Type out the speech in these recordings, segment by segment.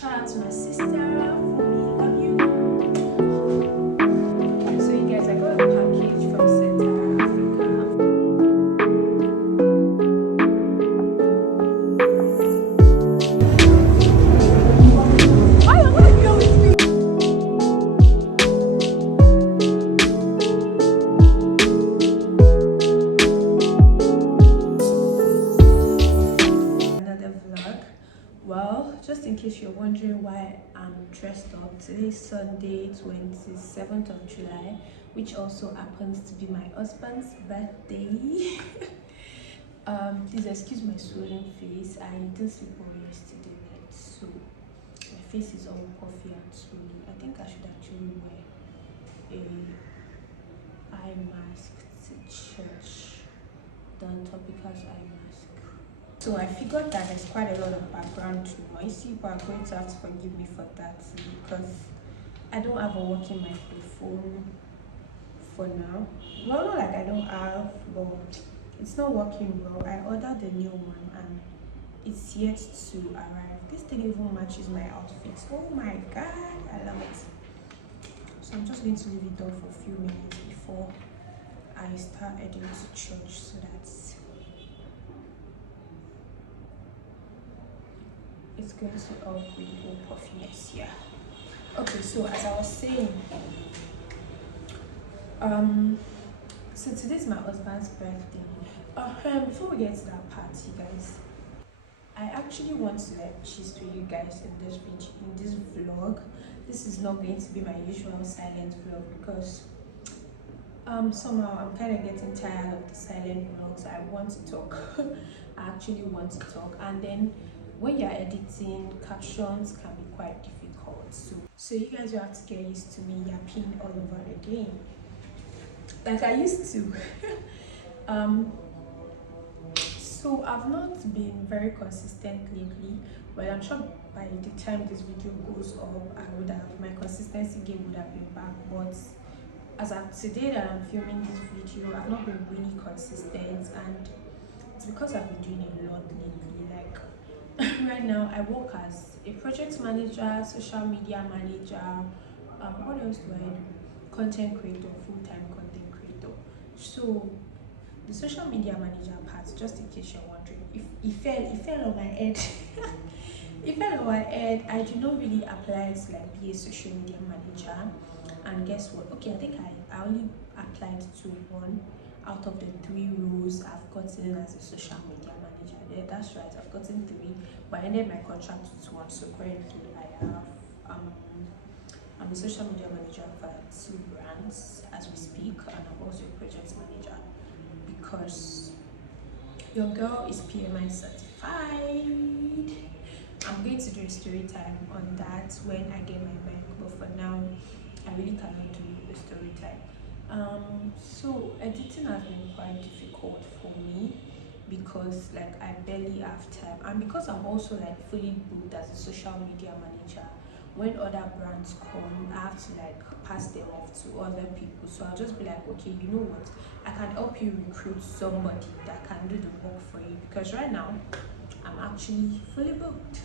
Shout out to my sister for me, love you. So you guys, I got a package from Central Africa. Why am I here with me? Another vlog. Well, just in case you're wondering why I'm dressed up, today is Sunday, 27th of July, which also happens to be my husband's birthday. Please excuse my swollen face. I didn't sleep well yesterday night, so my face is all puffy and swollen. I think I should actually wear a eye mask to church, the topicals eye mask. So I figured that there's quite a lot of background noise. You are going to have to forgive me for that because I don't have a working microphone for now. Well, not like I don't have, but it's not working well. I ordered a new one and it's yet to arrive. This thing even matches my outfit. Oh my god, I love it. So I'm just going to leave it on for a few minutes before I start heading to church so that it's going to help with the whole puffiness. Yeah. Okay, so as I was saying, so today's my husband's birthday. Before we get to that part, you guys, I actually want to gist with you guys in this video, in this vlog. This is not going to be my usual silent vlog because somehow I'm kind of getting tired of the silent vlogs. I want to talk. I actually want to talk, and then when you're editing, captions can be quite difficult. So you guys will have to get used to me yapping all over again, like I used to. um So I've not been very consistent lately. Well, I'm sure by the time this video goes up, my consistency game would have been back. But as of today that I'm filming this video, I've not been really consistent, and it's because I've been doing a lot lately. Like right now, I work as a project manager, social media manager. What else do I do? Content creator, full-time content creator. So the social media manager part, just in case you're wondering, if it fell on my head. It fell on my head. I did not really apply to like be a social media manager, and guess what? Okay, I think I only applied to one out of the 3 roles I've gotten as a social media manager. Yeah, that's right, I've gotten 3, but I ended my contract with 1. So currently I have I'm a social media manager for 2 brands as we speak, and I'm also a project manager because your girl is PMI certified. I'm going to do a story time on that when I get my mic, but for now I really cannot do a story time. So editing has been quite difficult for me because like I barely have time, and because I'm also like fully booked as a social media manager. When other brands come, I have to like pass them off to other people. So I'll just be like, okay, you know what, I can help you recruit somebody that can do the work for you, because right now I'm actually fully booked.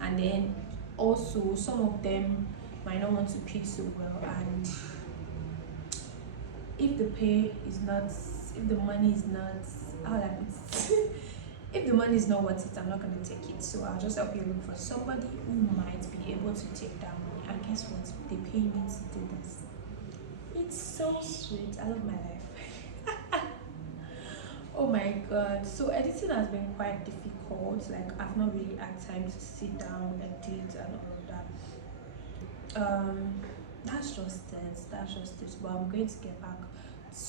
And then also some of them might not want to pay so well, and if the pay is not, if the money is not, how like it, if the money is not worth it, I'm not going to take it. So I'll just help you look for somebody who might be able to take that money, and guess what, they pay me to do this. It's so sweet. I love my life. Oh my god, so editing has been quite difficult. Like I've not really had time to sit down, edit and all of that. That's just it, but I'm going to get back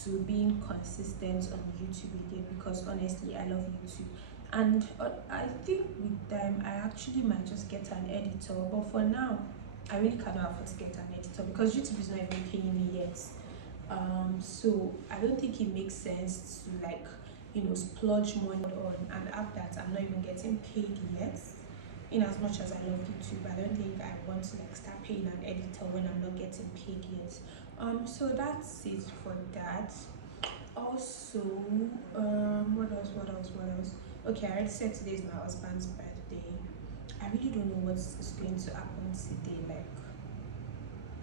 to being consistent on YouTube again, because honestly I love YouTube. And I think with time I actually might just get an editor, but for now I really cannot afford to get an editor because YouTube is not even paying me yet. So I don't think it makes sense to like, you know, splurge money on an app that I'm not even getting paid yet. In as much as I love YouTube, I don't think I want to like start paying an editor when I'm not getting paid yet. So that's it for that. Also, what else? Okay, I already said today's my husband's birthday. I really don't know what's going to happen today. Like,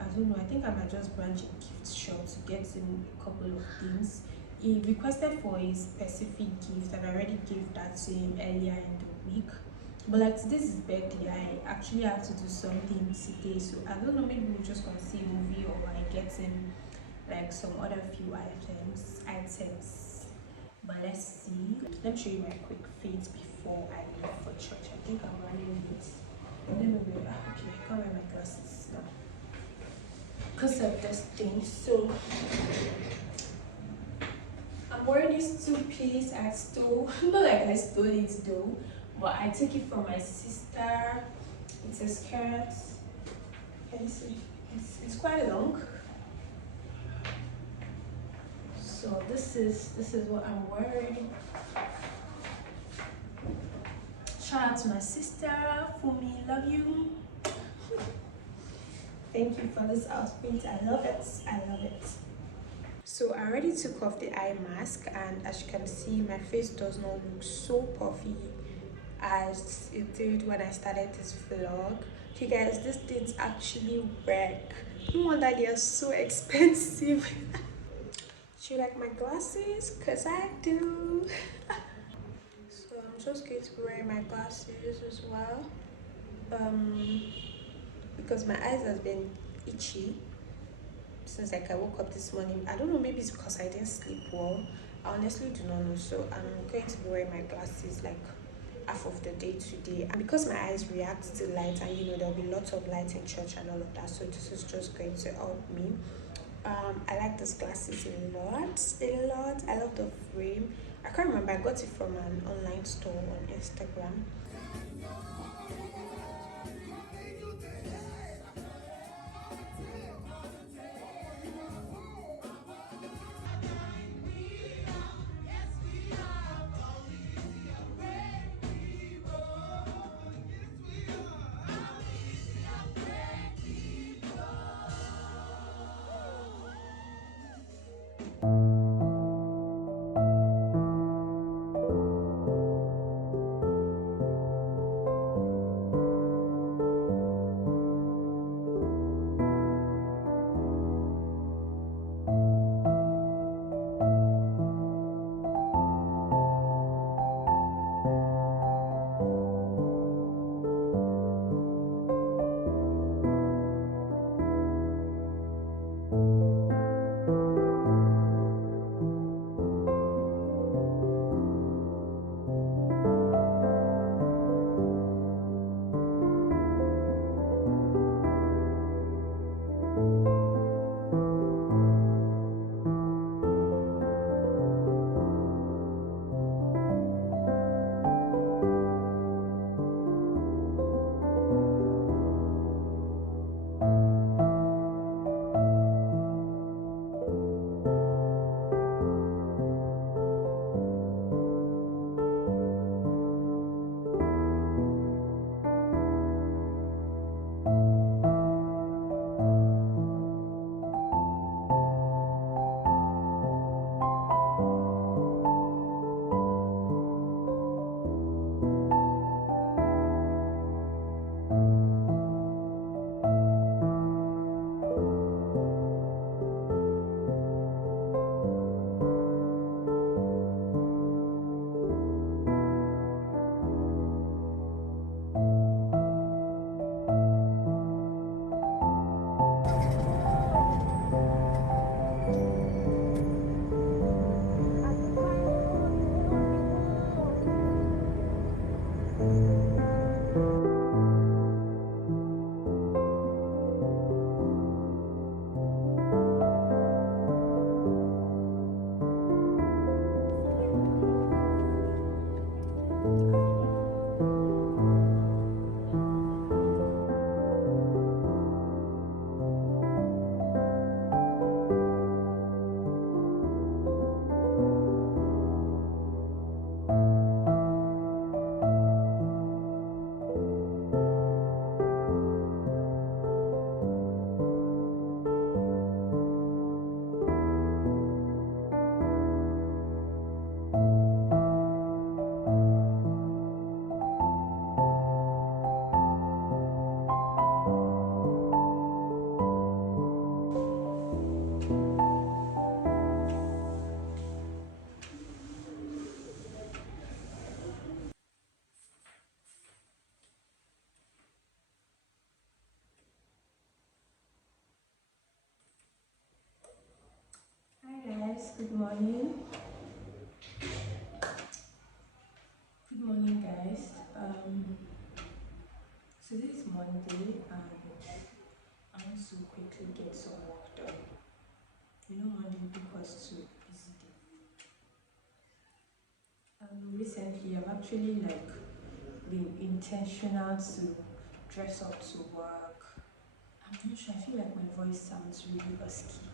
I don't know. I think I might just branch a gift shop to get him a couple of things. He requested for a specific gift, and I already gave that to him earlier in the week. But like today's his birthday, I actually have to do something today. So I don't know. Maybe we'll just go and see a movie, or I get him like some other few items. But let's see. Let me show you my quick fit before I leave for church. I think I'm running late. Let me wear. Okay, I can't wear my glasses now because of this thing. So I'm wearing this two-piece I stole. Not like I stole it though, but I took it from my sister. It's a skirt. Can you see? It's quite long. So this is what I'm wearing. Shout out to my sister, Fumi, love you. Thank you for this outfit. I love it. I love it. So I already took off the eye mask, and as you can see, my face does not look so puffy as it did when I started this vlog. Okay guys, these things actually work. No wonder they are so expensive. Do you like my glasses? Cause I do. So I'm just going to be wearing my glasses as well. Because my eyes has been itchy since like I woke up this morning. I don't know, maybe it's because I didn't sleep well. I honestly do not know. So I'm going to be wearing my glasses like half of the day today, and because my eyes react to light, and you know there'll be lots of light in church and all of that, so this is just going to help me. I like these glasses a lot. I love the frame. I can't remember, I got it from an online store on Instagram. Guys, good morning. Good morning, guys. Today is Monday, and I want to quickly get some work done. You know, Monday because to busy day. Recently, I've actually been intentional to dress up to work. I'm not sure. I feel like my voice sounds really husky.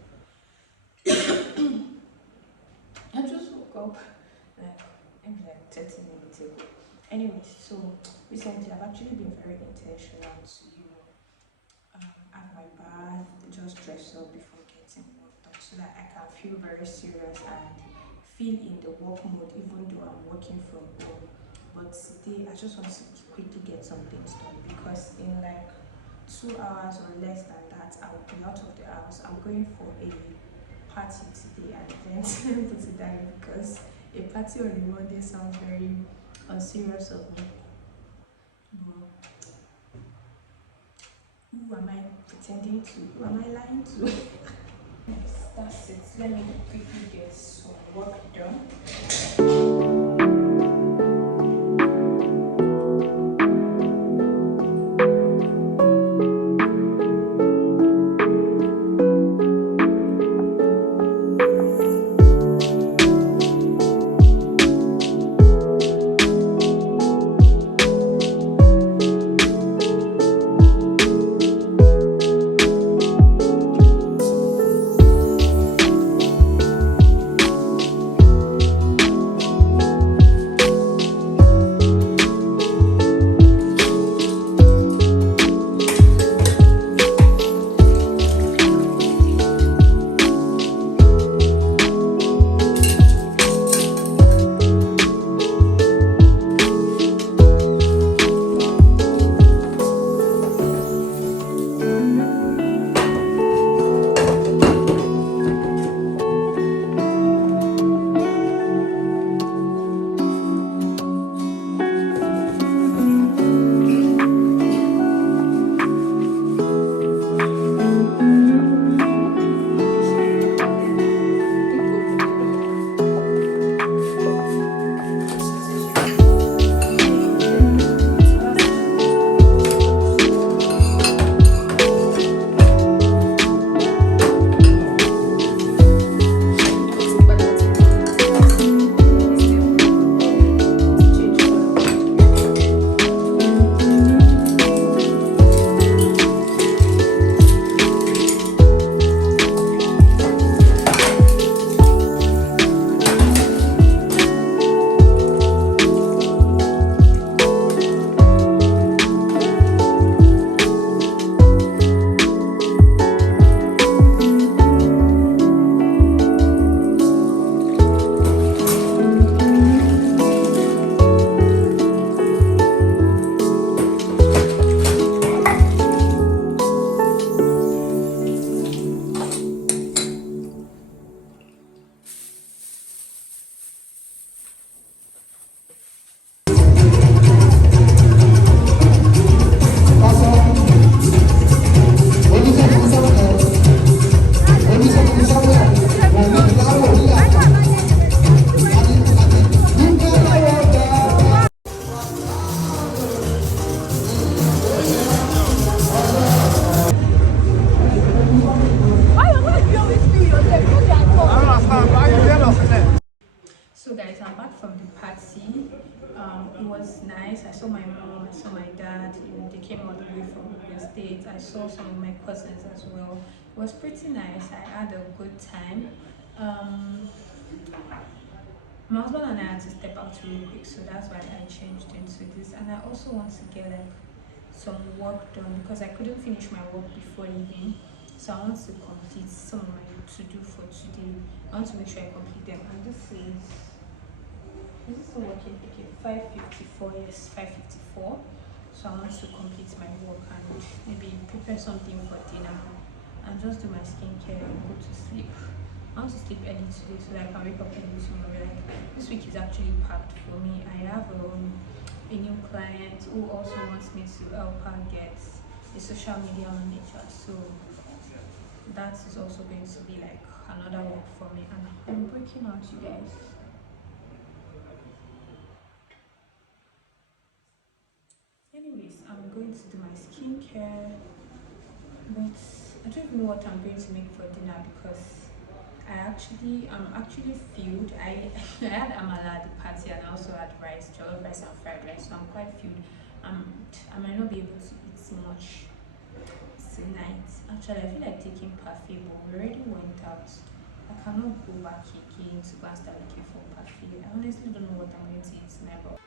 I just woke up maybe 30 minutes ago. Anyway, so recently I've actually been very intentional to, have my bath, just dress up before getting work done so that I can feel very serious and feel in the work mode even though I'm working from home. But today I just want to quickly get some things done because in 2 hours or less than that I'll be out of the house. I'm going for a party today and then put it down because a party on a Monday sounds very unserious of me. Who am I pretending to? Who am I lying to? Yes, that's it. Let me quickly get some work done. So guys, I'm back from the party. It was nice. I saw my mom, I saw my dad. They came all the way from the States. I saw some of my cousins as well. It was pretty nice. I had a good time. My husband and I had to step out real quick, so that's why I changed into this. And I also want to get some work done because I couldn't finish my work before leaving. So I want to complete some of my to-do for today. I want to make sure I complete them. And this is still working? Okay, 5:54. Yes, 5:54. So I want to complete my work and maybe prepare something for dinner and just do my skincare and go to sleep. I want to sleep early today so that I can wake up early tomorrow. This week is actually packed for me. I have a new client who also wants me to help her get a social media manager. So that is also going to be another work for me, and I'm breaking out, you guys. Anyways, I'm going to do my skincare, but I don't even know what I'm going to make for dinner because I'm actually filled. I I had amala at the party and I also had rice, jollof rice and fried rice, so I'm quite filled. I might not be able to eat much tonight. Actually, I feel like taking parfait, but we already went out. I cannot go back again to go and start looking for parfait. I honestly don't know what I'm going to eat tonight, but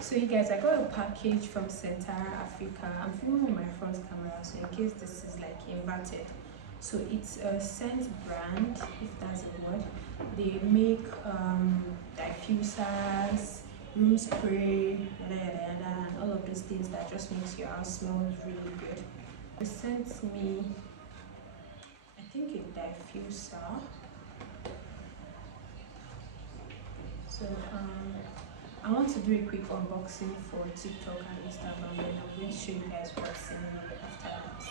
so you guys, I got a package from Centara Africa. I'm filming with my front camera, so in case this is like inverted. So it's a scent brand, if that's a word. They make diffusers, room spray, and all of those things that just makes your house smell really good. They sent me, I think, a diffuser. So I want to do a quick unboxing for TikTok and Instagram, and I'm going to show you guys what's in it after that.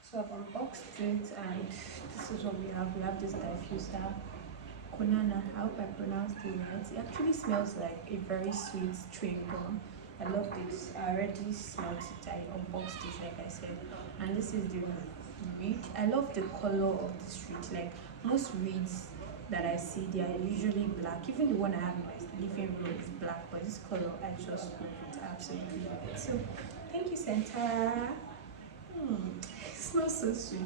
So I've unboxed it, and this is what we have. We have this diffuser, Konana. I hope I pronounced it right. It actually smells like a very sweet chewing gum. I love this. I already smelled it. I unboxed it, like I said. And this is the reed. I love the color of this reed. Like most reeds that I see, they are usually black. Even the one I have in my living room is black, but this color I just love it. I absolutely love it. So thank you, Santa. It smells so sweet.